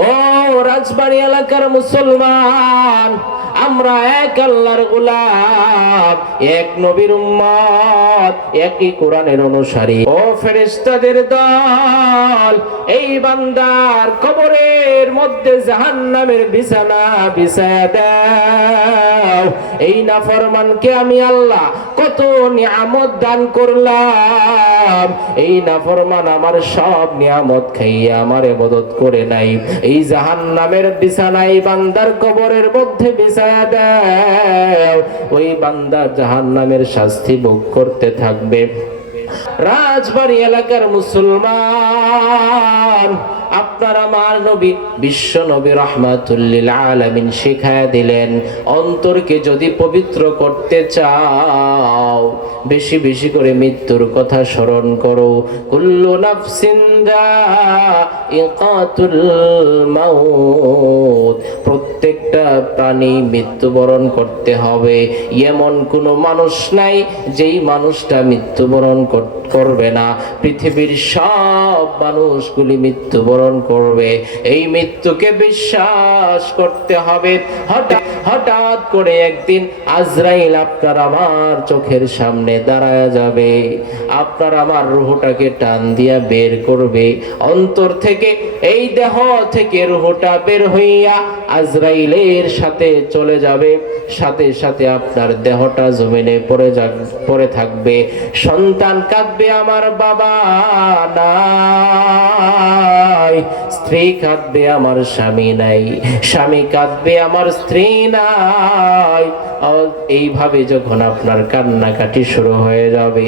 ও রাজবাড়ী এলাকার মুসলমান, আমরা এক আল্লাহর গোলাম, এক নবীর উম্মত, একই কোরআনের অনুসারী। ও ফেরেশতাদের দল, এই বান্দার কবরের মধ্যে জাহান্নামের বিছানা বিছায়া দাও। এই নাফরমানকে আমি আল্লাহ কত নিয়ামত দান করলাম, এই নাফরমান আমার সব নিয়ামত খাইয়া আমার ইবাদত করে নাই। এই জাহান্নামের বিছানায় বান্দার কবরের মধ্যে বিছায়া দাও, ওই বান্দা জাহান্নামের শাস্তি ভোগ করতে থাকবে। রাজবাড়ী এলাকার মুসলমান, আপনার আমার নবী বিশ্ব নবী রাহমাতুল লিল আলামিন শিখায়া দিলেন, অন্তরকে যদি পবিত্র করতে চাও বেশি বেশি করে মৃত্যুর কথা স্মরণ করো। কুল্লু নাফসিন যায়িকাতুল মাউত, প্রত্যেকটা প্রাণী মৃত্যুবরণ করতে হবে। এমন কোনো মানুষ নাই যেই মানুষটা মৃত্যুবরণ করবে না। পৃথিবীর সব মানুষগুলি মৃত্যুবরণ করবে, এই মৃত্যুকে বিশ্বাস করতে হবে। হঠাৎ করে একদিন আজরাইল আপনার আমার চোখের সামনে দাঁড়ায় যাবে, আপনার আমার রূহটাকে টান দিয়া বের করবে অন্তর থেকে। এই দেহ থেকে রূহটা বের হইয়া আজরাইলের সাথে চলে যাবে, সাথে সাথে আপনার দেহটা জমিনে পড়ে থাকবে। সন্তান কাঁদবে, আমার বাবা নাই। স্ত্রী কাঁদবে, আমার স্বামী নাই। স্বামী কাঁদবে, আমার স্ত্রী নাই। এইভাবে যখন আপনার কান্নাকাটি শুরু হয়ে যাবে,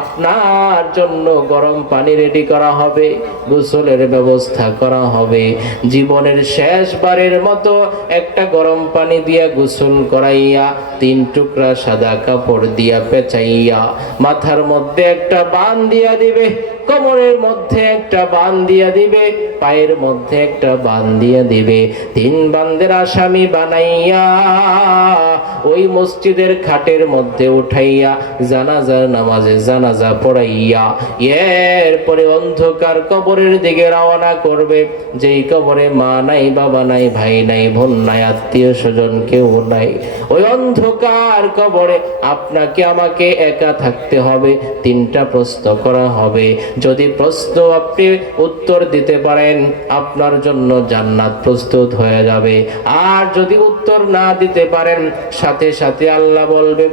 আপনার জন্য গরম পানি রেডি করা হবে, গোসলের ব্যবস্থা করা হবে। জীবনের শেষবারের মতো একটা গরম পানি দিয়া গোসল করাইয়া 3 টুকরা সাদা কাপড় দিয়া পেঁচাইয়া মাথার মধ্যে একটা বান দিয়া দিবে, কোমরের মধ্যে একটা বান দিয়া দিবে, পায়ের মধ্যে একটা বান দিয়া দিবে। 3 বান্দের আসামি বানাইয়া ওই মসজিদের খাটের মধ্যে উঠাইয়া জানাজার নামাজে জানাজা পড়াইয়া এরপরে অন্ধকার কবরের দিকে রওনা করবে। যেই কবরে মা নাই, বাবা নাই, ভাই নাই, বোন নাই, আত্মীয় স্বজন কেউ নাই। ওই অন্ধকার কবরে আপনাকে আমাকে একা থাকতে হবে। 3টা প্রশ্ন করা হবে, যদি প্রশ্ন আপনি উত্তর দিতে পারেন আপনার জন্য জান্নাত প্রস্তুত হয়ে যাবে, আর যদি উত্তর না দিতে পারেন সাথে সাথে আল্লাহ বলবে